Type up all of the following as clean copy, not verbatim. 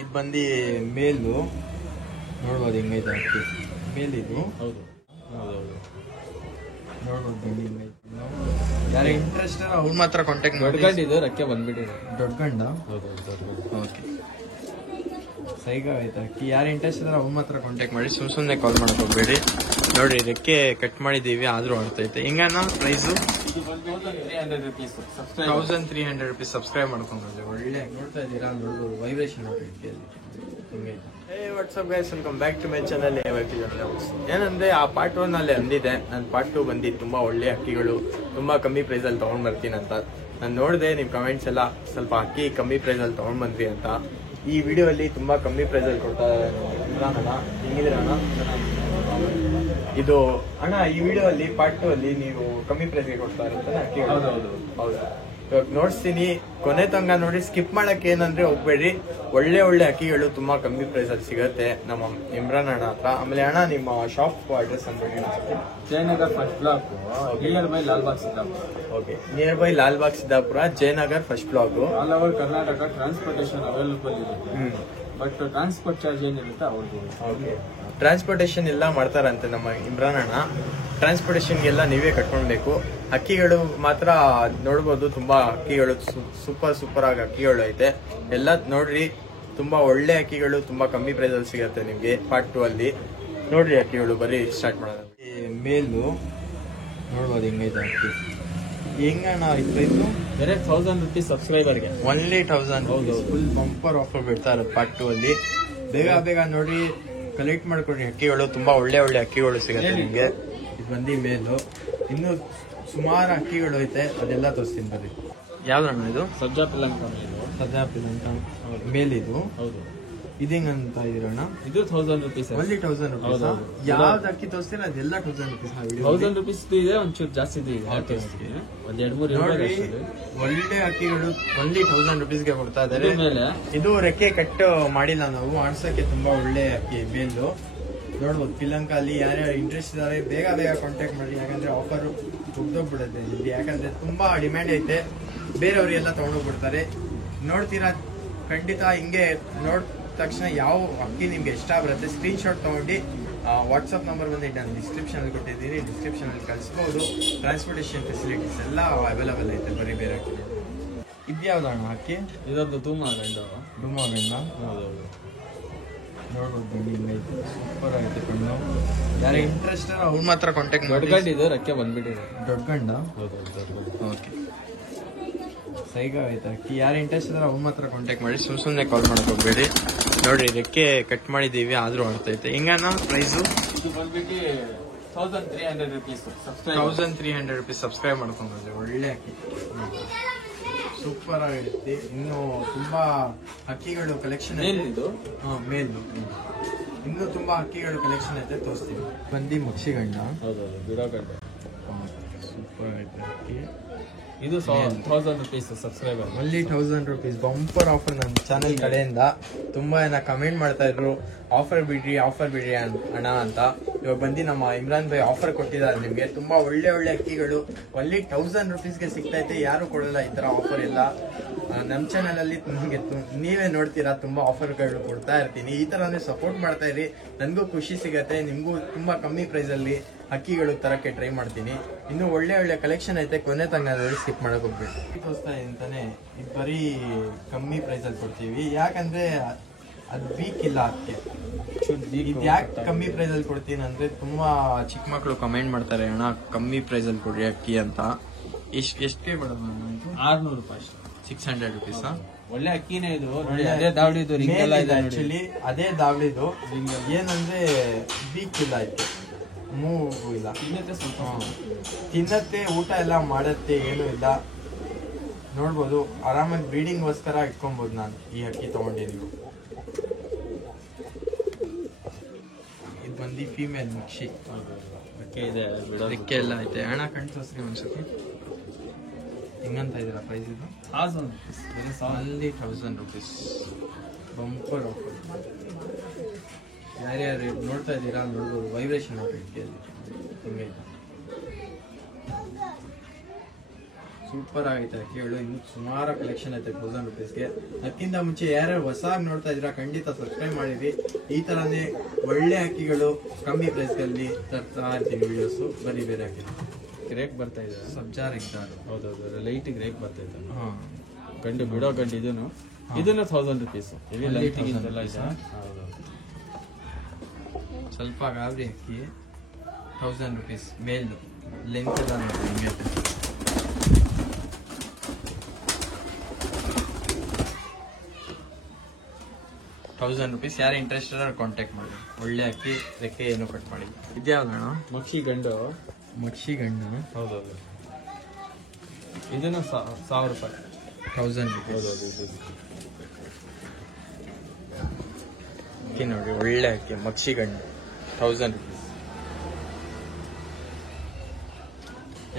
ಇದು ಬಂದು ಮೇಲು ನೋಡ್ಬೋದು ಹಿಂಗೈತೆ ಅಕ್ಕಿ ಮೇಲಿದು. ಹೌದು ಹೌದೌದು ನೋಡ್ಬೋದು ಬನ್ನಿ ಹಿಂಗೈತೆ. ಯಾರು ಇಂಟ್ರೆಸ್ಟ್ ಅವ್ರು ಮಾತ್ರ ಕಾಂಟ್ಯಾಕ್ಟ್ ಮಾಡಿ. ಇದು ರಕ್ಕೆ ಬಂದ್ಬಿಟ್ಟಿದೆ ದೊಡ್ಡ ಗಂಡ. ಹೌದು ಓಕೆ ಸೈಗ ಆಯ್ತಾ ಅಕ್ಕಿ. ಯಾರು ಇಂಟ್ರೆಸ್ಟ್ ಇದ್ರೆ ಅವ್ರು ಮಾತ್ರ ಕಾಂಟ್ಯಾಕ್ಟ್ ಮಾಡಿ. ಸುಮ್ಮನೆ ಕಾಲ್ ಮಾಡಕ್ ಹೋಗ್ಬೇಡಿ. ನೋಡ್ರಿ ರೆಕ್ಕೆ ಕಟ್ ಮಾಡಿದೀವಿ ಆದ್ರೂ ಆಡ್ತೈತೆ. ಹಿಂಗಣ್ಣ ಪ್ರೈಸು 1300 ರುಪೀಸ್. ಸಬ್ಸ್ಕ್ರೈಬ್ ಮಾಡ್ಕೊಂಡ್ರೆ ಒಳ್ಳೆ ನೋಡ್ತಾ ಇದ್ದೀರಾ. ನೋಡ್ಬೋದು ವೈಬ್ರೇಷನ್ ನೋಡಿ ಹಿಂಗೈತೆ. What's up guys, welcome back to my channel. ಏನಂದ್ರೆ ಆ ಪಾರ್ಟ್ 1 ಅಲ್ಲಿ ಅಂದಿದೆ, ನಾನು ಪಾರ್ಟ್ 2 ಬಂದು ತುಂಬಾ ಒಳ್ಳೆ ಅಕ್ಕಿಗಳು ತುಂಬಾ ಕಮ್ಮಿ ಪ್ರೈಸ್ ಅಲ್ಲಿ ತಗೊಂಡ್ ಬರ್ತೀನಿ ಅಂತ. ನಾನು ನೋಡಿದೆ ನಿಮ್ ಕಮೆಂಟ್ಸ್ ಎಲ್ಲ, ಸ್ವಲ್ಪ ಅಕ್ಕಿ ಕಮ್ಮಿ ಪ್ರೈಸ್ ಅಲ್ಲಿ ತಗೊಂಡ್ ಬಂದ್ರಿ ಅಂತ. ಈ ವಿಡಿಯೋ ಅಲ್ಲಿ ತುಂಬಾ ಕಮ್ಮಿ ಪ್ರೈಸ್ ಅಲ್ಲಿ ಕೊಡ್ತಾ ಇದ್ದಾರೆ. ಹಿಂಗಿದ್ರೆ ಅಣ್ಣ ಇದು ಅಣ್ಣ, ಈ ವಿಡಿಯೋ ಅಲ್ಲಿ ಪಾರ್ಟ್ 2 ಅಲ್ಲಿ ನೀವು ಕಮ್ಮಿ ಪ್ರೈಸ್ಗೆ ಕೊಡ್ತಾ ಇರ್ತಾರೆ ಅಕ್ಕಿ. ಹೌದಾ? ಇವಾಗ ನೋಡ್ತೀನಿ, ಕೊನೆ ತನಕ ನೋಡಿ. ಸ್ಕಿಪ್ ಮಾಡಕ್ಕೆ ಏನಂದ್ರೆ ಹೋಗ್ಬೇಡ್ರಿ. ಒಳ್ಳೆ ಒಳ್ಳೆ ಅಕ್ಕಿಗಳು ತುಂಬಾ ಕಮ್ಮಿ ಪ್ರೈಸ್ ಅಲ್ಲಿ ಸಿಗುತ್ತೆ ನಮ್ಮ ಇಮ್ರಾನ್ ಅಣ್ಣ ಹತ್ರ. ಆಮೇಲೆ ಅಣ್ಣ ನಿಮ್ಮ ಶಾಪ್ ಅಡ್ರೆಸ್ ಅಂದ್ರೆ Jayanagar first block, near by Lalbagh Siddapura. Okay, near by Lalbagh Siddapura, Jayanagar first block. All over Karnataka transportation available ಇದೆ. ಬಟ್ ಟ್ರಾನ್ಸ್ಪೋರ್ಟ್ ಚಾರ್ಜ್ ಏನಿರುತ್ತೆ ಅವ್ರಿಗೆ. ಓಕೆ, ಟ್ರಾನ್ಸ್ಪೋರ್ಟೇಷನ್ ಎಲ್ಲ ಮಾಡ್ತಾರಂತೆ ನಮ್ಮ ಇಮ್ರಾನ್ ಅಣ್ಣ. ಟ್ರಾನ್ಸ್ಪೋರ್ಟೇಷನ್ಗೆಲ್ಲ ನೀವೇ ಕಟ್ಕೊಳ್ಬೇಕು. ಅಕ್ಕಿಗಳು ಮಾತ್ರ ನೋಡ್ಬೋದು, ತುಂಬಾ ಅಕ್ಕಿಗಳು ಸೂಪರ್ ಆಗಿ ಅಕ್ಕಿಗಳು ಐತೆ. ಎಲ್ಲ ನೋಡ್ರಿ, ತುಂಬಾ ಒಳ್ಳೆ ಅಕ್ಕಿಗಳು ತುಂಬಾ ಕಮ್ಮಿ ಪ್ರೈಸ್ ಅಲ್ಲಿ ಸಿಗತ್ತೆ ನಿಮ್ಗೆ ಪಾರ್ಟ್ 2 ಅಲ್ಲಿ. ನೋಡ್ರಿ ಅಕ್ಕಿಗಳು, ಬರೀ ಸ್ಟಾರ್ಟ್ ಮಾಡೋಣ. ಮೇಲು ನೋಡ್ಬೋದು ಹಿಂಗೈತೆ ಅಕ್ಕಿ. ಹೆಂಗಣ್ಣ ಇದು ಬೇರೆ 1000 ರುಪೀಸ್ ಸಬ್ಸ್ಕ್ರೈಬರ್ಗೆ ಓನ್ಲಿ 1000. ಫುಲ್ ಬಂಪರ್ ಆಫರ್ ಬಿಡ್ತಾ ಇರೋದು ಪಾರ್ಟ್ 2 ಅಲ್ಲಿ. ಬೇಗ ನೋಡಿ ಕಲೆಕ್ಟ್ ಮಾಡ್ಕೊಡ್ರಿ. ಅಕ್ಕಿಗಳು ತುಂಬಾ ಒಳ್ಳೆ ಅಕ್ಕಿಗಳು ಸಿಗತ್ತೆ ನಿಮ್ಗೆ. ಇದು ಬಂದು ಮೇಲು. ಇನ್ನು ಸುಮಾರು ಅಕ್ಕಿಗಳು ಐತೆ, ಅದೆಲ್ಲ ತೋರಿಸ್ತೀನಿ ಬರ್ರಿ. ಯಾವ್ದಣ್ಣ ಇದು? ಸಜ್ಜಾ ಪಿಲಂಕ ಮೇಲಿದು. ಹೌದು. ಇದು ಹೆಂಗಂತ ಇದೀರಣ್ಣ? ಇದು 1000 ರುಪೀಸ್. Only 1000 rupees. ಯಾವ್ದು ಅಕ್ಕಿ ತೋರಿಸ್ತೀರ ಅದೆಲ್ಲ 1000 ರುಪೀಸ್. 1000 ರುಪೀಸ್ ಇದೆ, ಒಂಚೂರು ಜಾಸ್ತಿ ಇದೆ. ಒಂದ್ 2-3 ಒಳ್ಳೆ ಅಕ್ಕಿಗಳು ಓನ್ಲಿ 1000 ರುಪೀಸ್ಗೆ ಕೊಡ್ತಾ ಇದಾರೆ. ಇದು ರೆಕ್ಕೆ ಕಟ್ಟು ಮಾಡಿಲ್ಲ ನಾವು, ಆಡ್ಸಕ್ಕೆ ತುಂಬಾ ಒಳ್ಳೆ ಅಕ್ಕಿ ಮೇಲು. ನೋಡ್ಬೋದು ಪಿಲಂಕ ಅಲ್ಲಿ. ಯಾರ್ಯಾರು ಇಂಟ್ರೆಸ್ಟ್ ಇದಾರೆ ಬೇಗ ಕಾಂಟ್ಯಾಕ್ಟ್ ಮಾಡಿ. ಯಾಕಂದ್ರೆ ಆಫರ್ ಮುಗ್ದೋಗ್ಬಿಡುತ್ತೆ ಇಲ್ಲಿ. ಯಾಕಂದ್ರೆ ತುಂಬಾ ಡಿಮ್ಯಾಂಡ್ ಐತೆ, ಬೇರೆಯವ್ರಿಗೆಲ್ಲ ತಗೊಂಡೋಗ್ಬಿಡ್ತಾರೆ. ನೋಡ್ತೀರಾ ಖಂಡಿತ. ಹಿಂಗೆ ನೋಡ್ ತಕ್ಷಣ ಯಾವ ಅಕ್ಕಿ ನಿಮ್ಗೆ ಇಷ್ಟ ಬರುತ್ತೆ ಸ್ಕ್ರೀನ್ ಶಾಟ್ ತಗೊಂಡು ವಾಟ್ಸಪ್ ನಂಬರ್ ಬಂದಿಟ್ಟು ನಾನು ಡಿಸ್ಕ್ರಿಪ್ಷನ್ ಅಲ್ಲಿ ಕೊಟ್ಟಿದ್ದೀನಿ, ಡಿಸ್ಕ್ರಿಪ್ಷನ್ ಅಲ್ಲಿ ಕಳಿಸ್ಬೋದು. ಟ್ರಾನ್ಸ್ಪೋರ್ಟೇಷನ್ ಫೆಸಿಲಿಟೀಸ್ ಎಲ್ಲ ಅವೈಲೇಬಲ್ ಐತೆ. ಬರೀ ಬೇರೆ ಅಕ್ಕಿ. ಇದ್ಯಾವ್ದಣ್ಣ ಅಕ್ಕಿ? ಇದೊಂದು ಧೂಮ ಗಂಡು. ಹೌದೌದು ನೋಡ್ಬೋದು ಬನ್ನಿ ಹಿಂಗೈತೆ. ಸೂಪರ್ ಆಗೈತೆ ಕಣ್ಣು. ಯಾರು ಇಂಟ್ರೆಸ್ಟ್ ಅವ್ರು ಮಾತ್ರ ಕಾಂಟ್ಯಾಕ್ಟ್ ಮಾಡಿ. ದೊಡ್ಡ ಗಂಡ ಇದು ರಕ್ಕೆ ಬಂದ್ಬಿಟ್ಟಿದೆ. ದೊಡ್ಡ ಗಂಡ. ಹೌದು. ಓಕೆ ಸೈಗ ಆಯ್ತಾ ಅಕ್ಕಿ. ಯಾರು ಇಂಟ್ರೆಸ್ಟ್ ಇದ್ರೆ ಅವ್ರು ಮಾತ್ರ ಕಾಂಟ್ಯಾಕ್ಟ್ ಮಾಡಿ. ಸುಮ್ಮನೆ ಕಾಲ್ ಮಾಡಕ್ ಹೋಗ್ಬೇಡಿ. ನೋಡ್ರಿ ರೆಕ್ಕೆ ಕಟ್ ಮಾಡಿದೀವಿ ಆದ್ರೂ ಆಡ್ತೈತೆ. ಹಿಂಗಣ್ಣ ಪ್ರೈಸು? ಇದು ಬಂದ್ಬಿಟ್ಟು 1300 ರುಪೀಸ್. 1300 ರುಪೀಸ್. ಸಬ್ಸ್ಕ್ರೈಬ್ ಮಾಡ್ಕೊಂಡ್ರೆ ಒಳ್ಳೆ ಅಕ್ಕಿ, ಸೂಪರ್ ಆಗಿರುತ್ತೆ. ಇನ್ನು ತುಂಬಾ ಅಕ್ಕಿಗಳು ಕಲೆಕ್ಷನ್ ಮೇಲು. ಮೇಲು ಇನ್ನು ತುಂಬಾ ಅಕ್ಕಿಗಳು ಕಲೆಕ್ಷನ್ ಐತೆ, ತೋರಿಸ್ತೀವಿ. ಬಂದಿ ಮಕ್ಷಿಗಂಡ. ಸೂಪರ್ ಐತೆ ಅಕ್ಕಿ. ಇದು 1000 rupees subscriber. Only 1000 rupees. Bumper offer ನನ್ನ ಚಾನೆಲ್ ಕಡೆಯಿಂದ. ತುಂಬಾ ಜನ ಕಮೆಂಟ್ ಮಾಡ್ತಾ ಇದ್ರು ಆಫರ್ ಬಿಡ್ರಿ ಅಣ್ಣ ಅಂತ. ಇವಾಗ ಬಂದು ನಮ್ಮ ಇಮ್ರಾನ್ ಭಾಯ್ ಆಫರ್ ಕೊಟ್ಟಿದ್ದಾರೆ ನಿಮ್ಗೆ. ತುಂಬಾ ಒಳ್ಳೆ ಅಕ್ಕಿಗಳು ಓನ್ಲಿ 1000 ರುಪೀಸ್ಗೆ ಸಿಗ್ತೈತೆ. ಯಾರು ಕೊಡಲ್ಲ ಈ ತರ ಆಫರ್ ಎಲ್ಲ. ನಮ್ಮ ಚಾನಲ್ ಅಲ್ಲಿ ನಿಮ್ಗೆ ನೀವೇ ನೋಡ್ತೀರಾ, ತುಂಬಾ ಆಫರ್ಗಳು ಕೊಡ್ತಾ ಇರ್ತೀನಿ. ಈ ತರ ಸಪೋರ್ಟ್ ಮಾಡ್ತಾ ಇರಿ, ನನ್ಗೂ ಖುಷಿ ಸಿಗತ್ತೆ. ನಿಮ್ಗೂ ತುಂಬಾ ಕಮ್ಮಿ ಪ್ರೈಸ್ ಅಲ್ಲಿ ಅಕ್ಕಿಗಳು ತರಕ್ಕೆ ಟ್ರೈ ಮಾಡ್ತೀನಿ. ಇನ್ನು ಒಳ್ಳೆ ಕಲೆಕ್ಷನ್ ಐತೆ. ಕೊನೆ ತನಕ ಸ್ಕಿಪ್ ಮಾಡಕ್ ಹೋಗ್ಬೇಕು. ತೋರಿಸ್ತಾ ಅಂತಾನೆ ಇದು ಬರೀ ಕಮ್ಮಿ ಪ್ರೈಸ್ ಅಲ್ಲಿ ಕೊಡ್ತೀವಿ. ಯಾಕಂದ್ರೆ ಅದು ವೀಕ್ ಇಲ್ಲ ಅದಕ್ಕೆ. ಇದು ಯಾಕೆ ಕಮ್ಮಿ ಪ್ರೈಸ್ ಅಲ್ಲಿ ಕೊಡ್ತೀನಿ ಅಂದ್ರೆ, ತುಂಬಾ ಚಿಕ್ಕ ಮಕ್ಕಳು ಕಮೆಂಟ್ ಮಾಡ್ತಾರೆ ಅಣ್ಣ ಕಮ್ಮಿ ಪ್ರೈಸ್ ಅಲ್ಲಿ ಕೊಡ್ರಿ ಅಕ್ಕಿ ಅಂತ. ಎಷ್ಟೇ ಬರೋದು? 600 ರೂಪಾಯಿ. 600 ರುಪೀಸ್. ಒಳ್ಳೆ ಅಕ್ಕಿನೇ ಇದು. ಅದೇ ದಾವಳಿದು ಆಕ್ಚುಲಿ ಅದೇ ದಾವಳಿದು. ಏನಂದ್ರೆ ವೀಕ್ ಇಲ್ಲ ಇದಕ್ಕೆ, ಮೂವ್ ಇಲ್ಲ. ತಿನ್ನತ್ತೆ, ಊಟ ಎಲ್ಲ ಮಾಡತ್ತೆ, ಏನು ಇಲ್ಲ. ನೋಡ್ಬೋದು ಆರಾಮಾಗಿ ಬ್ರೀಡಿಂಗ್ ಗೋಸ್ಕರ ಇಟ್ಕೊಬಹುದು. ನಾನು ಈ ಅಕ್ಕಿ ತಗೊಂಡಿದ್ದೀವಿ. ಇದು ಬಂದು ಫೀಮೇಲ್ ಮಕ್ಷಿ. ರೆಕ್ಕೆ ಎಲ್ಲ ಐತೆ. ಹಣ ಕಣ್ ತೋರಿಸ್ರಿ ಒಂದ್ಸತಿ. ಹೆಂಗಂತ ಇದೀರಾ ಪ್ರೈಸ್? ಇದು 1000 rupees. Only 1000 rupees. Bumper offer. ಯಾರ್ಯಾರು ನೋಡ್ತಾ ಇದ್ದೀರಾ ನೋಡ್ಬೋದು. ವೈಬ್ರೇಷನ್ ನೋಡಿ ಹಿಂಗೈತೆ. ಸೂಪರ್ ಆಗೈತೆ ಅಕ್ಕಿಗಳು. ಇನ್ನು ಸುಮಾರು ಕಲೆಕ್ಷನ್ ಐತೆ 1000 ರುಪೀಸ್ಗೆ. ಅದಕ್ಕಿಂತ ಮುಂಚೆ ಯಾರ್ಯಾರು ಹೊಸದಾಗಿ ನೋಡ್ತಾ ಇದ್ದೀರಾ ಖಂಡಿತ ಸಬ್ಸ್ಕ್ರೈಬ್ ಮಾಡಿರಿ. ಈ ತರನೇ ಒಳ್ಳೆ ಅಕ್ಕಿಗಳು ಕಮ್ಮಿ ಪ್ರೈಸ್ಗಳಲ್ಲಿ ತರ್ತಾ ಇರ್ತೀನಿ ವಿಡಿಯೋಸು. ಬರೀ ಬೇರೆ ಅಕ್ಕಿ ರೇಕ್ ಬರ್ತಾ ಇದೆ, ಸಬ್ಜಾ ರೆಗ್ದಾರ್. ಹೌದೌದು, ಲೈಟ್ ರೇಕ್ ಬರ್ತಾ ಇದೆ. ಹಾಂ, ಗಂಡು ಬಿಡೋ ಗಂಡು ಇದನ್ನು 1000 ರುಪೀಸ್. ಇವಿ ಲೈಟಿಗಿಂತೆಲ್ಲ ಇದೆ. ಹೌದು, ಸ್ವಲ್ಪ ಗಾಬರಿ ಅಕ್ಕಿ 1000 ರುಪೀಸ್ ಮೇಲ್ ಲೆಂತ್ ಎಲ್ಲ ನೋಡಿ ಹಿಂಗೆ 1000 ರುಪೀಸ್. ಯಾರು ಇಂಟ್ರೆಸ್ಟ್ ಕಾಂಟ್ಯಾಕ್ಟ್ ಮಾಡಿ. ಒಳ್ಳೆ ಅಕ್ಕಿ, ರೆಕ್ಕೆ ಏನು ಕಟ್ ಮಾಡಿ. ಇದ್ಯಾವ್ದಣ? ಮಕ್ಷಿ ಗಂಡು, ಮಕ್ಷಿ ಗಂಡು. ಹೌದೌದು, ಇದನ್ನು 1000 ರೂಪಾಯಿ. 1000 ರುಪೀಸ್. ಹೌದೌದು, ಅಕ್ಕಿ ನೋಡಿ ಒಳ್ಳೆ ಅಕ್ಕಿ ಮಕ್ಷಿ ಗಂಡು 1000 ರುಪೀಸ್.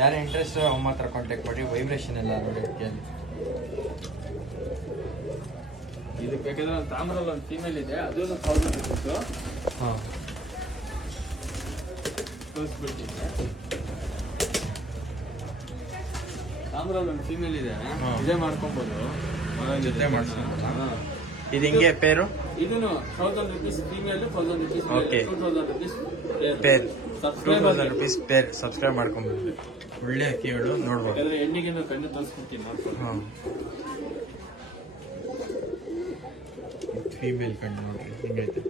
ಯಾರು ಇಂಟ್ರೆಸ್ಟ್ ಅವ್ರ ಮಾತ್ರ ಕಾಂಟ್ಯಾಕ್ಟ್ ಮಾಡಿ. ವೈಬ್ರೇಷನ್ ಎಲ್ಲ ನೋಡಿ ಅಕ್ಕಿಯಲ್ಲಿ. ಇದು ಬೇಕಾದ್ರೆ ಒಂದು ತಾಮ್ರಲ್ಲಿ ಒಂದು ಫೀಮೇಲ್ ಇದೆ, ಅದನ್ನು 1000 ರುಪೀಸ್. ಹಾಂ, ತೋರಿಸ್ಬಿಡ್ತೀನಿ. ತಾಮ್ರಲ್ಲಿ ಒಂದು ಫೀಮೇಲ್ ಇದೆ, ಇದೇ ಮಾಡ್ಕೊಬೋದು. ಜೊತೆ ಮಾಡಿಸ್ಕೊಂಬೋದಾ? ಇದು ಹಿಂಗೆ ಪೇರು? ಇದನ್ನು 1000 rupees female, 1000 rupees, Okay. 2000 rupees pair. 2000 rupees pair. Subscribe ಮಾಡ್ಕೊಂಬೋದು. ಒಳ್ಳೆ ಅಕ್ಕಿಗಳು ನೋಡ್ಬೋದು. ಯಾಕಂದ್ರೆ ಹೆಣ್ಣಿಗೆ ಕಣ್ಣು ತೋರಿಸ್ಕೊಡ್ತೀನಿ ಮಾಡ್ಕೊಂಡು. ಹಾಂ, ಫೀಮೇಲ್ ಕಣ್ಣು ನೋಡ್ರಿ ಹಿಂಗೈತೆ.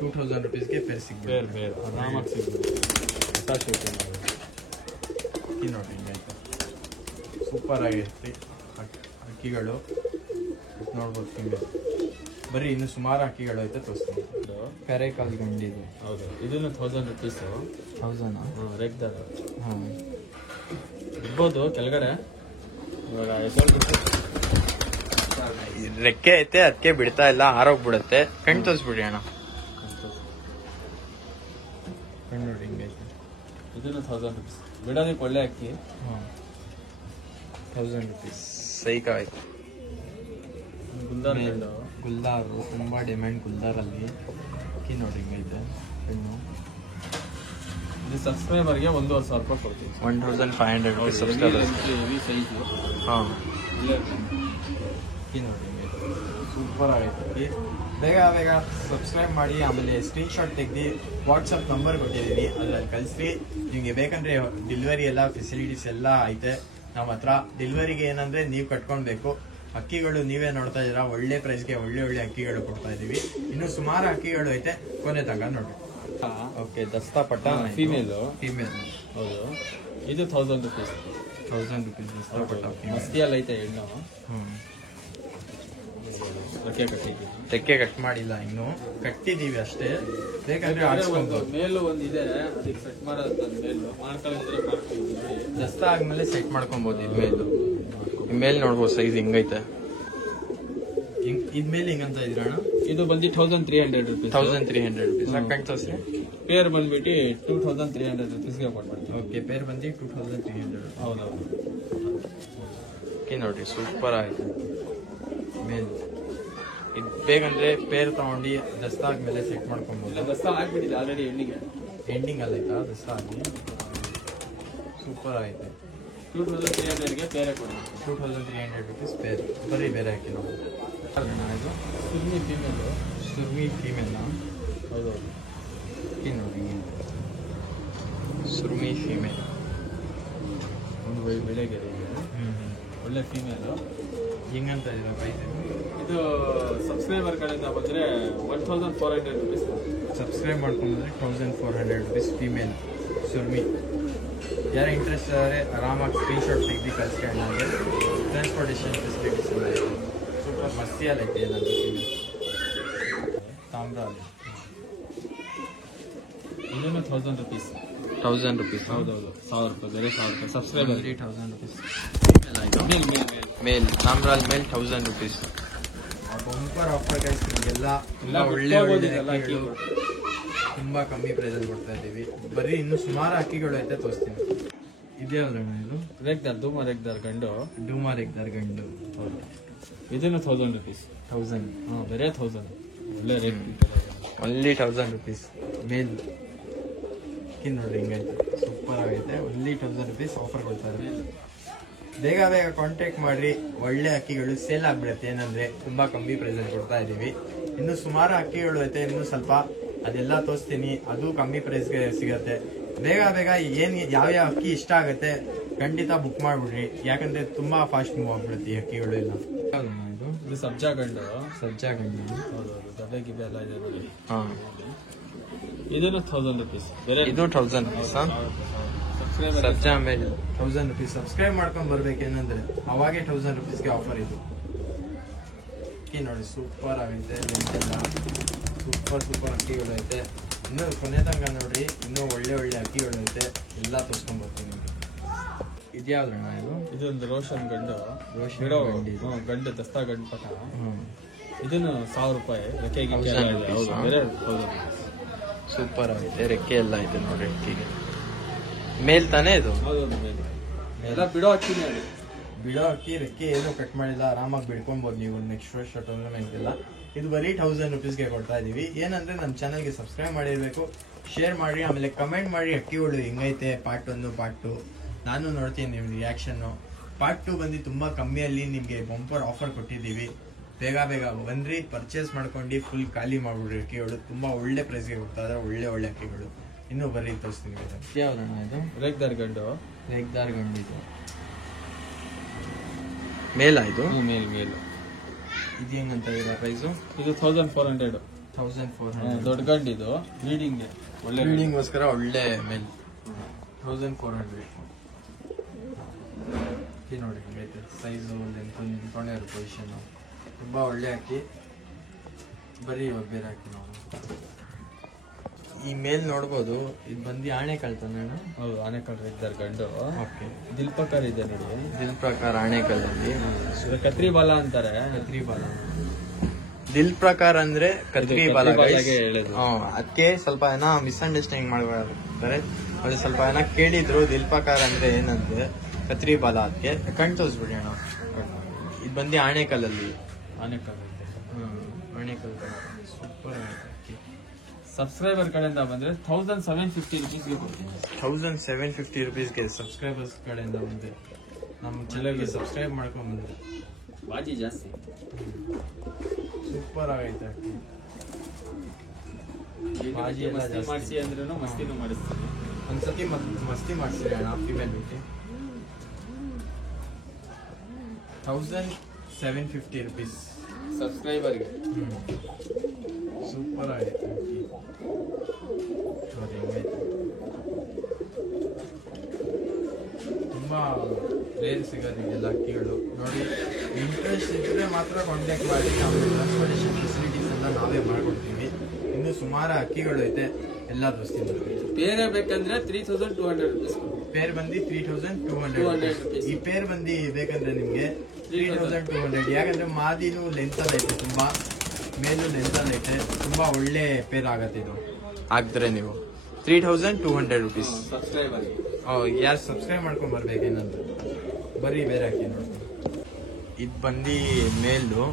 2000 ರುಪೀಸ್ಗೆ ಪೇರ್ ಸಿಗ್ಬೇಕು. ಬೇರೆ ಆರಾಮಾಗಿ ಸಿಗ್ಬೋದು. ಅಕ್ಕಿ ನೋಡ್ರಿ ಹಿಂಗೈತೆ. ಸೂಪರ್ ಆಗೈತಿ ಅಕ್ಕಿಗಳು ನೋಡ್ಬೋದು. ಫೀಮೇಲ್ ಬರೀ ಇನ್ನು ಸುಮಾರು ಅಕ್ಕಿಗಳು ಐತೆ ತೋರಿಸ್ತೀನಿ. ಕರೆಕಾಲ್ ಗಂಡಿದು. ಹೌದು, ಇದನ್ನು 1000 ರುಪೀಸ್. 1000? ರೇಕ್ದಾರ. ಹಾಂ, ಇರ್ಬೋದು ಕೆಳಗಡೆ. ಇವಾಗ ರೆಕ್ಕೆ ಐತೆ, ಅದಕ್ಕೆ ಬಿಡ್ತಾ ಇಲ್ಲ, ಆರೋಗ್ಬಿಡುತ್ತೆ. ಕಣ್ಣು ತೋರಿಸ್ಬಿಡಿ ಅಣ್ಣ. ಕಣ್ಣು ನೋಡಿ ಹಿಂಗೈತೆ. ಇದನ್ನು 1000 ರುಪೀಸ್. ಬಿಡೋದಕ್ಕೆ ಒಳ್ಳೆ ಅಕ್ಕಿ. ಹಾಂ, 1000 ರುಪೀಸ್. ಸೈಕ ಆಯ್ತು. ಗುಲ್ದಾರ್ ಗಂಡು. ಗುಲ್ದಾರು ತುಂಬ ಡಿಮ್ಯಾಂಡ್ ಗುಲ್ದಾರಲ್ಲಿ. ಅಕ್ಕಿ ನೋಡಿ ಹಿಂಗೈತೆ ಕಣ್ಣು. ಇದು ಸಬ್ಸ್ಕ್ರೈಬರ್ಗೆ 1500 ರೂಪಾಯಿ ಕೊಡ್ತೀವಿ. 1500 ರುಪೀಸ್ ಸಬ್ಸ್ಕ್ರೈಬರ್. Heavy size. ಹಾಂ, ಇಲ್ಲೇ ಅಕ್ಕಿ ನೋಡಿ ಹಿಂಗೈತೆ. ಸೂಪರ್ ಆಗೈತೆ ಅಕ್ಕಿ. ಬೇಗ ಬೇಗ ಸಬ್ಸ್ಕ್ರೈಬ್ ಮಾಡಿ. ಆಮೇಲೆ ಸ್ಕ್ರೀನ್ಶಾಟ್ ತೆಗೆದು ವಾಟ್ಸಪ್ ನಂಬರ್ ಕೊಟ್ಟಿದ್ದೀನಿ, ಅದ್ರಲ್ಲಿ ಕಳಿಸ್ರಿ. ನಿಮಗೆ ಬೇಕಂದ್ರೆ ಡೆಲಿವರಿ ಎಲ್ಲ ಫೆಸಿಲಿಟೀಸ್ ಎಲ್ಲ ಐತೆ ನಮ್ಮ ಹತ್ರ. ಡೆಲಿವರಿಗೆ ಏನಂದ್ರೆ ನೀವು ಕಟ್ಕೊಳ್ಬೇಕು. ಅಕ್ಕಿಗಳು ನೀವೇ ನೋಡ್ತಾ ಇದ್ದೀರಾ, ಒಳ್ಳೆ ಪ್ರೈಸ್ಗೆ ಒಳ್ಳೆ ಒಳ್ಳೆ ಅಕ್ಕಿಗಳು ಕೊಡ್ತಾ ಇದೀವಿ. ಇನ್ನು ಸುಮಾರು ಅಕ್ಕಿಗಳು ಐತೆ, ಕೊನೆ ತನಕ ನೋಡಿ. ಓಕೆ, ದಸ್ತಾ ಪಟ್ಟ ಫೀಮೇಲು. ಫೀಮೇಲ್. ಹೌದು, ಇದು 1000 ರುಪೀಸ್. 1000 ರುಪೀಸ್ ದಸ್ತಾ ಪಟ್ಟ ಫೀಮೇಲ್. ಮಸ್ತಿಯಲ್ಲಿ ಐತೆ ಹೆಣ್ಣು. ರೆಕ್ಕೆ ಕಟ್ಟಿದ್ದೀವಿ. ತೆಕ್ಕೆ ಕಟ್ ಮಾಡಿಲ್ಲ, ಇನ್ನು ಕಟ್ಟಿದೀವಿ ಅಷ್ಟೇ. ಬೇಕಾದ್ರೆ ಆಡ್ಸ್ಕೊಬೋದು. ಮೇಲು ಒಂದಿದೆ, ಅದಕ್ಕೆ ಸೆಟ್ ಮಾಡೋದು ಮೇಲು ಮಾಡ್ಕೊಂಡಿದ್ರೆ ಮಾಡ್ಕೊಂಡಿದ್ದೀವಿ. ದಸ್ತಾ ಆದ್ಮೇಲೆ ಸೆಟ್ ಮಾಡ್ಕೊಬೋದು. ಇದ್ಮೇಲೆ ಇದ್ಮೇಲೆ ನೋಡ್ಬೋದು ಸೈಜ್ ಹಿಂಗೈತೆ. ಇದ್ಮೇಲೆ ಹಿಂಗಂತ ಇದ್ರಣ. ಇದು ಬಂದು 1300 ರುಪೀಸ್. 1300 ರುಪೀಸ್. ಕಟ್ ತೋರಿಸ್ರಿ. ಪೇರ್ ಬಂದ್ಬಿಟ್ಟು 2300 ರುಪೀಸ್ಗೆ ಕೊಟ್ಬಿಡ್ತೀವಿ. ಓಕೆ, ಪೇರ್ ಬಂದು 2300. ಹೌದೌದು. ಓಕೆ ನೋಡ್ರಿ, ಸೂಪರ್ ಆಯ್ತು. ಮೇಲ್ ಇದು ಬೇಕಂದ್ರೆ ಪೇರ್ ತಗೊಂಡು ದಸ್ತಾ ಆದ್ಮೇಲೆ ಸೆಟ್ ಮಾಡ್ಕೊಬೋದು. ದಸ್ತಾ ಆಗ್ಬಿಟ್ಟಿದೆ ಆಲ್ರೆಡಿ ಹೆಣ್ಣಿಗೆ. ಎಂಡಿಂಗ್ ಅಲ್ಲೈತಾ ದಸ್ತಾ ಆಗಿ. ಸೂಪರ್ ಆಯ್ತು. 2300ಗೆ ಪೇರೆ ಕೊಡ್ಬೇಕು. 2300 ರುಪೀಸ್ ಪೇರ್. ಬರೀ ಬೇರೆ ಹಾಕಿರೋ ಇದು ಸುರ್ಮಿ ಫೀಮೇಲು. ಸುರ್ಮಿ ಫೀಮೇಲ್ನ. ಹೌದೌದು. ಅಕ್ಕಿ ನೋಡಿ ಸುರ್ಮಿ ಫೀಮೇಲ್. ಒಂದು ಬೆಳೆಗೆರೆ ಒಳ್ಳೆ ಫೀಮೇಲು. ಹಿಂಗಂತ ಇದೀರ ಪ್ರೈಸ್? ಇದು ಸಬ್ಸ್ಕ್ರೈಬರ್ ಕಡೆಯಿಂದ ಬಂದರೆ 1400 ರುಪೀಸ್. ಸಬ್ಸ್ಕ್ರೈಬ್ ಮಾಡ್ಕೊಂಡ್ರೆ 1400 ರುಪೀಸ್ ಫೀಮೇಲ್ ಸುರ್ಮಿ. ಯಾರು ಇಂಟ್ರೆಸ್ಟ್ ಆದರೆ ಆರಾಮಾಗಿ ಸ್ಕ್ರೀನ್ಶಾಟ್ ತೆಗೆದು ಕಳಿಸ್ಕೊಂಡು ನನಗೆ. ಟ್ರಾನ್ಸ್ಪೋರ್ಟೇಷನ್ ಫೆಸಿಲಿಟೀಸ್ ಎಲ್ಲ ಇದೆ. ಸೂಪರ್ ಮಸ್ತಿಯಲ್ಲಿ ಐತೆ. ಏನಂತ ತಾಮ್ರ ಅಲ್ಲಿ. ಇದನ್ನು 1000 ರುಪೀಸ್. 1000 ರುಪೀಸ್. ಹೌದೌದು, 1000 ರೂಪಾಯಿ ಬೇರೆ. 1000 ರೂಪಾಯಿ ಸಬ್ಸ್ಕ್ರೈಬರ್. 1000 ರುಪೀಸ್ ಮೇಲ್ ಮೇಲ್. ತಾಮ್ರ ಮೇಲೆ 1000 ರುಪೀಸ್. Bumper offer guys. ನಿಮಗೆಲ್ಲ ತುಂಬ ಒಳ್ಳೆ ಒಳ್ಳೆ ಅಕ್ಕಿಗಳು ತುಂಬ ಕಮ್ಮಿ ಪ್ರೈಸಲ್ಲಿ ಕೊಡ್ತಾ ಇದ್ದೀವಿ. ಬರೀ ಇನ್ನು ಸುಮಾರು ಅಕ್ಕಿಗಳು ಐತೆ, ತೋರಿಸ್ತೀನಿ. ಇದೆಯಲ್ಲ ಇದು ರೇಕ್ದಾರ್, ಧೂಮ ರೇಕ್ದಾರ್ ಗಂಡು. ಡೂಮಾ ರೇಕ್ದಾರ್ ಗಂಡು. ಹೌದು, ಇದನ್ನು 1000 ರುಪೀಸ್. 1000. ಹಾಂ, ಬೇರೆ 1000. ಒಳ್ಳೆ ರೇಟ್. ಓನ್ಲಿ 1000 ರುಪೀಸ್ ಮೇಲ್. ಅಕ್ಕಿ ನೋಡ್ರಿ ಹಿಂಗೈತೆ, ಸೂಪರ್ ಆಗೈತೆ. ಓನ್ಲಿ 1000 ರುಪೀಸ್ ಆಫರ್ ಕೊಡ್ತಾರೆ. ಬೇಗ ಬೇಗ ಕಾಂಟ್ಯಾಕ್ಟ್ ಮಾಡ್ರಿ. ಒಳ್ಳೆ ಅಕ್ಕಿಗಳು ಸೇಲ್ ಆಗ್ಬಿಡುತ್ತೆ. ಏನಂದ್ರೆ ತುಂಬಾ ಕಮ್ಮಿ ಪ್ರೈಸ್ ಅಲ್ಲಿ ಕೊಡ್ತಾ ಇದೀವಿ. ಇನ್ನು ಸುಮಾರು ಅಕ್ಕಿಗಳು ಐತೆ, ಇನ್ನು ಸ್ವಲ್ಪ ಅದೆಲ್ಲ ತೋರಿಸ್ತೀನಿ, ಅದು ಕಮ್ಮಿ ಪ್ರೈಸ್ಗೆ ಸಿಗತ್ತೆ. ಬೇಗ ಬೇಗ ಯಾವ್ಯಾವ ಅಕ್ಕಿ ಇಷ್ಟ ಆಗುತ್ತೆ ಖಂಡಿತ ಬುಕ್ ಮಾಡ್ಬಿಡ್ರಿ, ಯಾಕಂದ್ರೆ ತುಂಬಾ ಫಾಸ್ಟ್ ಮೂವ್ ಆಗ್ಬಿಡುತ್ತೆ ಈ ಅಕ್ಕಿಗಳು ಎಲ್ಲ. ಇದು ಸಬ್ಜಾ ಗಂಡು. ಸಜ್ಜಾ ಗಂಡು. ಹೌದೌದು, ಗಡ್ಡೆ ಗಿಬ್ಬೆ ಎಲ್ಲ ಇದೆ ನೋಡಿ. ಹಾ, ಇದನ್ನು 1000 rupees. ಇದು 1000 rupees. ಸಬ್ಜಾ ಮೇಲೆ 1000 rupees. ಸಬ್ಸ್ಕ್ರೈಬ್ ಮಾಡ್ಕೊಂಡ್ ಬರ್ಬೇಕೇನಂದ್ರೆ ಅವಾಗೆ 1000 rupeesಗೆ ಆಫರ್ ಇದು. ಅಕ್ಕಿ ನೋಡಿ ಸೂಪರ್ ಆಗೈತೆ, ಎಲ್ಲ ಸೂಪರ್ ಅಕ್ಕಿಗಳು ಐತೆ. ಇನ್ನು ಕೊನೆ ತನಕ ನೋಡ್ರಿ, ಇನ್ನೂ ಒಳ್ಳೆ ಅಕ್ಕಿಗಳು ಐತೆ, ಎಲ್ಲ ತೋರ್ಸ್ಕೊಂಡ್ ಬರ್ತೀನಿ ನಿಮ್ಗೆ. ಇದ್ಯಾವ್ದಣ್ಣ ಇದು? ಇದೊಂದು ರೋಷನ್ ಗಂಡು. ರೋಷನ್ ಗಂಡು ಇದು. ಗಂಡು ದಸ್ತಾ ಗಂಡು ಪಟ. ಇದನ್ನು 1000 ರೂಪಾಯಿ. ರೆಕ್ಕೆ ಗಿಕ್ಕೆ ಎಲ್ಲ ಇದೆ. ಹೌದು, ಬೇರೆ 1000 rupees. ಸೂಪರ್ ಆಗಿದೆ, ರೆಕ್ಕೆ ಎಲ್ಲ ಐತೆ ನೋಡ್ರಿ ಅಕ್ಕಿಗೆ. ಮೇಲ್ ತಾನೇ ಇದು? ಹೌದೌದು, ಮೇಲೆ ಎಲ್ಲ ಬಿಡೋ ಅಕ್ಕಿನೇ ಅದು. ಬಿಡೋ ಅಕ್ಕಿ, ರೆಕ್ಕೆ ಏನು ಕಟ್ ಮಾಡಿಲ್ಲ, ಆರಾಮಾಗಿ ಬಿಡ್ಕೊಬಹುದು ನೀವು ನೆಕ್ಸ್ಟ್ ವರ್ಷ ಟೂರ್ನಮೆಂಟ್ ಎಲ್ಲ. ಇದು ಬರೀ 1000 rupeesಗೆ ಕೊಡ್ತಾ ಇದೀವಿ. ಏನಂದ್ರೆ ನಮ್ಮ ಚಾನಲ್ಗೆ ಸಬ್ಸ್ಕ್ರೈಬ್ ಮಾಡಿರ್ಬೇಕು, ಶೇರ್ ಮಾಡಿ, ಆಮೇಲೆ ಕಮೆಂಟ್ ಮಾಡಿ ಅಕ್ಕಿಗಳು ಹೆಂಗೈತೆ, ಪಾರ್ಟ್ 1 ಪಾರ್ಟ್ 2 ನಾನು ನೋಡ್ತೀನಿ ನಿಮ್ಮ ರಿಯಾಕ್ಷನ್. ಪಾರ್ಟ್ 2 ಬಂದು ತುಂಬಾ ಕಮ್ಮಿಯಲ್ಲಿ ನಿಮ್ಗೆ ಬಂಪರ್ ಆಫರ್ ಕೊಟ್ಟಿದ್ದೀವಿ. ಬೇಗ ಬಂದ್ರಿ, ಪರ್ಚೇಸ್ ಮಾಡ್ಕೊಂಡು ಫುಲ್ ಖಾಲಿ ಮಾಡ್ಬಿಡ್ರಿ. ಅಕ್ಕಿಗಳು ತುಂಬಾ ಒಳ್ಳೆ ಪ್ರೈಸ್ಗೆ ಕೊಡ್ತಾ ಇದ್ರೆ, ಒಳ್ಳೆ ಅಕ್ಕಿಗಳು. ಇನ್ನೂ ಬರೀ ತೋರಿಸ್ತೀನಿ. ಯಾವ್ದಣ್ಣ ಇದು? ರೇಗ್ದಾರ್ ಗಂಡು. ರೇಗ್ದಾರ್ ಗಂಡು ಇದು. ಮೇಲ ಇದು? ಮೇಲು. ಇದು ಹೆಂಗಂತ ಇದೆ ಪ್ರೈಸು? ಇದು 1400. 1400. ದೊಡ್ಡ ಗಂಡು ಇದು. ಬ್ರೀಡಿಂಗ್ ಒಳ್ಳೆ ಬ್ರೀಡಿಂಗ್ಗೋಸ್ಕರ ಒಳ್ಳೆ ಮೇಲ್. 1400. ಅಕ್ಕಿ ನೋಡಿ ಹಿಂಗೈತೆ, ಸೈಜು, ಲೆಂತ್, ನಿಂತ್ಕೊಂಡಿರೋ ಪೊಸಿಷನ್ ತುಂಬಾ ಒಳ್ಳೆ ಅಕ್ಕಿ. ಬರೀ ಇವಾಗ ಬೇರೆ ಅಕ್ಕಿ ನಾವು ಈ ಮೇಲ್ ನೋಡ್ಬೋದು. ಇದು ಬಂದು ಆಣೆಕಲ್ ತಾನೆ? ಹೌದು, ಆನೆಕಲ್ ರೇಗ್ದಾರ್ ಗಂಡು. ಓಕೆ. ದಿಲ್ ಪ್ರಕಾರ ಇದೆ ನೋಡಿ. ದಿಲ್ ಪ್ರಕಾರ ಆಣೆಕಲ್ಲಲ್ಲಿ ಕತ್ರಿ ಬಾಲ ಅಂತಾರೆ. ಕತ್ರಿ ಬಾಲ. ದಿಲ್ ಪ್ರಕಾರ ಅಂದ್ರೆ ಕತ್ರಿ ಬಾಲ. ಅದಕ್ಕೆ ಸ್ವಲ್ಪ ಏನೋ ಮಿಸ್ಅಂಡರ್ಸ್ಟ್ಯಾಂಡಿಂಗ್ ಮಾಡ್ತಾರೆ. ಅದು ಸ್ವಲ್ಪ ಏನೋ ಕೇಳಿದ್ರು. ದಿಲ್ ಪ್ರಕಾರ ಅಂದ್ರೆ ಏನಂದ್ರೆ ಕತ್ರಿ ಬಾಲ. ಅದಕ್ಕೆ ಕಣ್ ತೋರಿಸ್ಬಿಡಿ ಅಣ್ಣ. ಇದು ಬಂದು ಆಣೆಕಲ್ಲಲ್ಲಿ. ಆನೆಕಲ್ ಆಣೆಕಲ್ ಸೂಪರ್ ಆಗುತ್ತೆ. ಸಬ್ಸ್ಕ್ರೈಬರ್ ಕಡೆಯಿಂದ ಬಂದ್ರೆ 1750 rupeesಗೆ ಕೊಡ್ತೀನಿ. 1750 rupeesಗೆ ಸಬ್ಸ್ಕ್ರೈಬರ್ಸ್ ಕಡೆಯಿಂದ ಬಂದ್ರೆ ನಮ್ಮ ಚಾನಲ್ಗೆ ಸಬ್ಸ್ಕ್ರೈಬ್ ಮಾಡ್ಕೊಂಡ್ ಬಂದ್ರೆ ಬಾಜಿ ಜಾಸ್ತಿ. ಸೂಪರ್ ಆಗೈತೆ ಅಕ್ಕಿ. ಬಾಜಿ ಎಲ್ಲ ಜಾಸ್ತಿ ಮಾಡಿಸಿ ಅಂದ್ರೂ ಮಸ್ತಿನೂ ಮಾಡಿಸ್ತೀನಿ. ಒಂದ್ಸತಿ ಮಸ್ತಿ ಮಾಡಿಸ್ರಿ ಅಣ್ಣ. ಫಿಮೇಲ್ ಬಿಟ್ಟು 1750 rupees ಸಬ್ಸ್ಕ್ರೈಬರ್ಗೆ. ಸೂಪರ್ ಆಗೈತೆ ಅಕ್ಕಿ. ನೋಡಿ ಹೆಂಗೈತೆ, ತುಂಬಾ ರೇರ್ ಸಿಗೋದು ಇದೆಲ್ಲ ಅಕ್ಕಿಗಳು. ನೋಡಿ, ಇಂಟ್ರೆಸ್ಟ್ ಇದ್ರೆ ಮಾತ್ರ ಕಾಂಟ್ಯಾಕ್ಟ್ ಮಾಡಿ. ಆಮೇಲೆ ಟ್ರಾನ್ಸ್ಪೋರ್ಟೇಷನ್ ಫೆಸಿಲಿಟೀಸ್ ಎಲ್ಲ ನಾವೇ ಮಾಡ್ಕೊಡ್ತೀವಿ. ಇನ್ನು ಸುಮಾರು ಅಕ್ಕಿಗಳು ಐತೆ, ಎಲ್ಲ ತೋರಿಸ್ತೀನಿ. ಬೇರೆ ಬೇಕಂದ್ರೆ 3200 rupees. ಪೇರ್ ಬಂದು 3200 rupees. ಈ ಪೇರ್ ಬಂದು ಬೇಕಂದ್ರೆ ನಿಮ್ಗೆ 3200. ಯಾಕಂದ್ರೆ ಮಾದಿನೂ ಲೆಂತ್ ಐತೆ, ತುಂಬಾ ಮೇಲೂ ಲೆಂತ್ ಐತೆ, ತುಂಬಾ ಒಳ್ಳೆ ಪೇರ್ ಆಗತ್ತೆ ಇದು. ಹಾಕಿದ್ರೆ ನೀವು 3200 rupees. ಸಬ್ಸ್ಕ್ರೈಬರ್ಗೆ ಯಾರು ಸಬ್ಸ್ಕ್ರೈಬ್ ಮಾಡ್ಕೊಂಡ್ ಬರ್ಬೇಕೇನಂದ್ರೆ ಬರೀ ಬೇರೆ ಹಾಕಿ ನೋಡಿ. ಇದು ಬಂದು ಮೇಲು.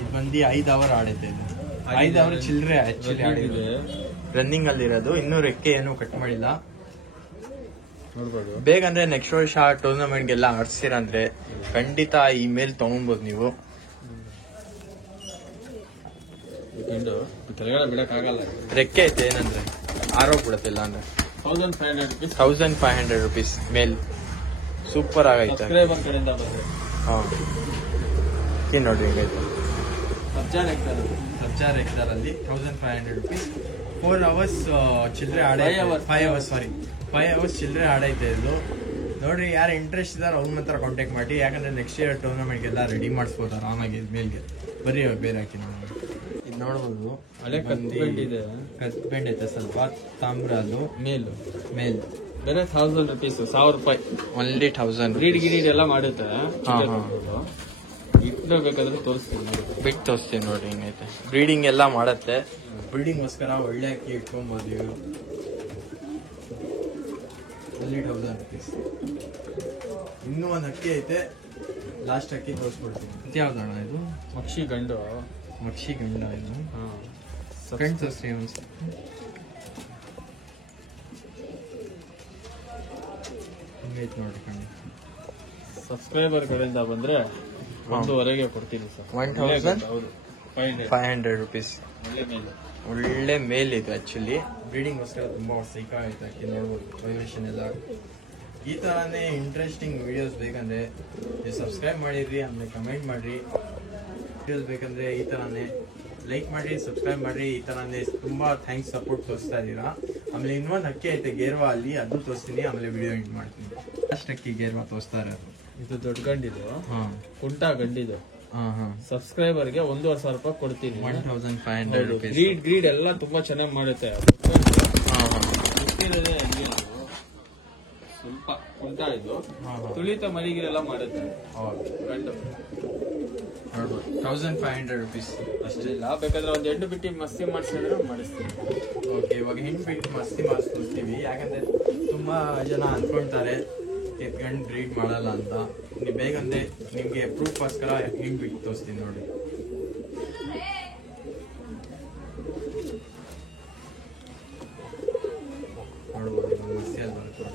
ಇದು ಬಂದು 5 hour ಆಡೈತೆ. ಇದು 5 hour ಚಿಲ್ಲರೆ ಆಕ್ಚುಲಿ ಆಡಿದೆ. ರನ್ನಿಂಗ್ ಅಲ್ಲಿ ಇರೋದು. ಇನ್ನೂ ರೆಕ್ಕೆ ಏನು ಕಟ್ ಮಾಡಿಲ್ಲ. ನೋಡ್ಬೋದು. ಬೇಗಂದ್ರೆ ನೆಕ್ಸ್ಟ್ ವರ್ಷ ಟೂರ್ನಮೆಂಟ್ಗೆಲ್ಲ ಆಡ್ಸಿರಂದ್ರೆ ಖಂಡಿತ ಈ ಮೇಲ್ ತಗೊಬೋದು ನೀವು. ಕೆಳಗಡೆ ಬಿಡಕ್ಕಾಗಲ್ಲ. ರೆಕ್ಕೆ ಐತೆ, ಏನಂದ್ರೆ ಆರೋಗ್ಬಿಡತ್ತೆ. ಇಲ್ಲ ಅಂದ್ರೆ 1500 rupees. 1500 rupees ಮೇಲ್. ಸೂಪರ್ ಆಗೈತೆ. ಸಬ್ಸ್ಕ್ರೈಬರ್ ಕಡೆಯಿಂದ ಬಂದ್ರೆ ನೋಡಿ ಹೆಂಗೈತೆ. ಸಬ್ಜಾ ರೆಕ್ದಾರಲ್ಲಿ 1500 rupees. 4 hours ಚಿಲ್ಲರೆ ಆಡೈತೆ. 5 hours ಚಿಲ್ಲರೆ ಆಡೈತೆ ಇದು. ನೋಡ್ರಿ, ಯಾರು ಇಂಟ್ರೆಸ್ಟ್ ಇದಾರೆ ಅವ್ರ ಮಾತ್ರ ಕಾಂಟ್ಯಾಕ್ಟ್ ಮಾಡಿ. ಯಾಕಂದ್ರೆ ನೆಕ್ಸ್ಟ್ ಇಯರ್ ಟೂರ್ನಮೆಂಟ್ಗೆಲ್ಲ ರೆಡಿ ಮಾಡಿಸ್ಬೋದು ಆರಾಮಾಗಿ. ಮೇಲ್ಗೆ ಬರೀ ಬೇರೆ ಹಾಕಿ ನೋಡಿ. ಇದು ನೋಡ್ಬೋದು, ಹಳೆ ಕತ್ಬೆಂಡ್ ಐತೆ ಸ್ವಲ್ಪ. ತಾಮ್ರ ಅದು ಮೇಲು. ಬೇರೆ 1000 rupees. 1000 ರೂಪಾಯಿ. ಓನ್ಲಿ 1000. ಗ್ರೀಡ್ ಎಲ್ಲ ಮಾಡುತ್ತೆ. ಇಟ್ಟು ಬೇಕಾದ್ರೆ ತೋರಿಸ್ತೀನಿ, ಬಿಟ್ಟು ತೋರಿಸ್ತೀನಿ ನೋಡಿ ಹಿಂಗೈತೆ. ಬ್ರೀಡಿಂಗ್ ಎಲ್ಲ ಮಾಡತ್ತೆ. ಬ್ರೀಡಿಂಗ್ಗೋಸ್ಕರ ಒಳ್ಳೆ ಅಕ್ಕಿ ಇಟ್ಕೊಬೋದು ಇವರು. Only 1000 rupees. ಇನ್ನೂ ಒಂದು ಅಕ್ಕಿ ಐತೆ, ಲಾಸ್ಟ್ ಅಕ್ಕಿ ತೋರಿಸ್ಬಿಡ್ತೀನಿ. ಯಾವ್ದಣ್ಣ ಇದು? ಮಕ್ಷಿ ಗಂಡು. ಇದು ಕಣ್ ತೋರಿಸ್ರಿ ಅನ್ಸುತ್ತೆ. ಹಿಂಗೈತೆ ನೋಡಿ ಕಣ್ಣು. ಸಬ್ಸ್ಕ್ರೈಬರ್ ಕಡೆಯಿಂದ ಬಂದ್ರೆ 1,500 ಕೊಡ್ತೀನಿ ಸರ್. 1000 ಹೌದು 500 ರುಪೀಸ್. ಒಳ್ಳೆ ಮೇಲೆ ಒಳ್ಳೆ ಮೇಲ್ ಇದು ಆಕ್ಚುಲಿ ಬ್ರೀಡಿಂಗ್ಗೋಸ್ಕರ ತುಂಬಾ ಸೈಕ ಆಯ್ತು. ಅಕ್ಕಿ ನೋಡ್ಬೋದು ವೈಬ್ರೇಷನ್ ಎಲ್ಲ. ಈ ತರಾನೇ ಇಂಟ್ರೆಸ್ಟಿಂಗ್ ವಿಡಿಯೋಸ್ ಬೇಕಂದ್ರೆ ಸಬ್ಸ್ಕ್ರೈಬ್ ಮಾಡಿರಿ, ಆಮೇಲೆ ಕಮೆಂಟ್ ಮಾಡ್ರಿ. ವಿಡಿಯೋಸ್ ಬೇಕಂದ್ರೆ ಈ ತರಾನೇ ಲೈಕ್ ಮಾಡ್ರಿ, ಸಬ್ಸ್ಕ್ರೈಬ್ ಮಾಡ್ರಿ. ಈ ತರಾನೇ ತುಂಬಾ ಥ್ಯಾಂಕ್ಸ್ ಸಪೋರ್ಟ್ ತೋರಿಸ್ತಾ ಇದ್ದೀರಾ. ಆಮೇಲೆ ಇನ್ನೊಂದು ಅಕ್ಕಿ ಐತೆ ಗೇರ್ವಾ, ಅಲ್ಲಿ ಅದು ತೋರಿಸ್ತೀನಿ, ಆಮೇಲೆ ವಿಡಿಯೋ ಎಂಡ್ ಮಾಡ್ತೀನಿ. ಅಷ್ಟು ಅಕ್ಕಿ ಗೇರ್ವಾ ತೋರಿಸ್ತಾ ಇರೋದು. ಇದು ದೊಡ್ಡ ಗಂಡಿದು, ಕುಂಟಾ ಗಂಡಿದು. ಸಬ್ಸ್ಕ್ರೈಬರ್ಗೆ 1,500 ರೂಪಾಯಿ ಕೊಡ್ತೀನಿ. 1500 ರುಪೀಸ್. ಗ್ರೀಡ್ ಎಲ್ಲ ತುಂಬಾ ಚೆನ್ನಾಗಿ ಮಾಡುತ್ತೆ. ಸ್ವಲ್ಪ ಕುಂಟ ಇದು ತುಳಿತ ಮರಿಗಿರೆಲ್ಲ ಮಾಡುತ್ತೆ ಗಂಡು. 1500 ರುಪೀಸ್ ಅಷ್ಟೇ ಇಲ್ಲ. ಬೇಕಾದ್ರೆ ಒಂದ್ ಹೆಣ್ಣು ಬಿಟ್ಟು ಮಸ್ತಿ ಮಾಡಿಸಿದ್ರೆ ಮಾಡಿಸ್ತೀನಿ. ಓಕೆ, ಇವಾಗ ಹೆಣ್ಣು ಬಿಟ್ಟು ಮಸ್ತಿ ಮಾಡಿಸ್ಕೊಡ್ತೀವಿ. ಯಾಕಂದ್ರೆ ತುಂಬಾ ಜನ ಅನ್ಕೊಂತಾರೆ ಎತ್ಕೊಂಡು ಬ್ರೀಡ್ ಮಾಡಲ್ಲ ಅಂತ. ನೀವು ಬೇಗಂದ್ರೆ ನಿಮ್ಗೆ ಪ್ರೂಫ್ಗೋಸ್ಕರ ಹೆಣ್ಣು ಬಿಟ್ಟು ತೋರಿಸ್ತೀನಿ ನೋಡಿ. ನೋಡ್ಬೋದು ಮಸ್ತಿ ಅದು ಬರುತ್ತೆ.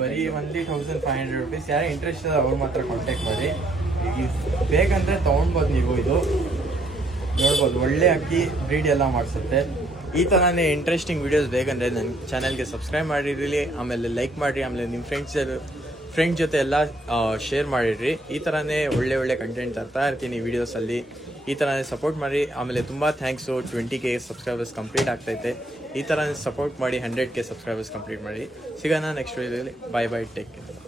ಬರೀ only 1500 ರುಪೀಸ್. ಯಾರೇ ಇಂಟ್ರೆಸ್ಟ್ ಇದೆ ಅವ್ರು ಮಾತ್ರ ಕಾಂಟ್ಯಾಕ್ಟ್ ಮಾಡಿ. ಈಗ ಬೇಕಂದ್ರೆ ತೊಗೊಳ್ಬೋದು ನೀವು. ಇದು ನೋಡ್ಬೋದು ಒಳ್ಳೆ ಅಕ್ಕಿ, ಬ್ರೀಡ್ ಎಲ್ಲ ಮಾಡಿಸುತ್ತೆ. ಈ ಥರನೇ ಇಂಟ್ರೆಸ್ಟಿಂಗ್ ವಿಡಿಯೋಸ್ ಬೇಕಂದ್ರೆ ನನ್ನ ಚಾನಲ್ಗೆ ಸಬ್ಸ್ಕ್ರೈಬ್ ಮಾಡಿರಲಿ, ಆಮೇಲೆ ಲೈಕ್ ಮಾಡಿರಿ, ಆಮೇಲೆ ನಿಮ್ಮ ಫ್ರೆಂಡ್ಸ್ ಜೊತೆ ಎಲ್ಲ ಶೇರ್ ಮಾಡಿರಿ. ಈ ಥರನೇ ಒಳ್ಳೆ ಕಂಟೆಂಟ್ ತರ್ತಾ ಇರ್ತೀನಿ ವೀಡಿಯೋಸಲ್ಲಿ. ಈ ಥರನೇ ಸಪೋರ್ಟ್ ಮಾಡಿ. ಆಮೇಲೆ ತುಂಬ ಥ್ಯಾಂಕ್ಸು. 20K ಸಬ್ಸ್ಕ್ರೈಬರ್ಸ್ ಕಂಪ್ಲೀಟ್ ಆಗ್ತೈತೆ. ಈ ಥರನೇ ಸಪೋರ್ಟ್ ಮಾಡಿ 100K ಸಬ್ಸ್ಕ್ರೈಬರ್ಸ್ ಕಂಪ್ಲೀಟ್ ಮಾಡಿ. ಸಿಗೋಣ ನೆಕ್ಸ್ಟ್ ವೀಡಿಯೋದಲ್ಲಿ. Bye take care.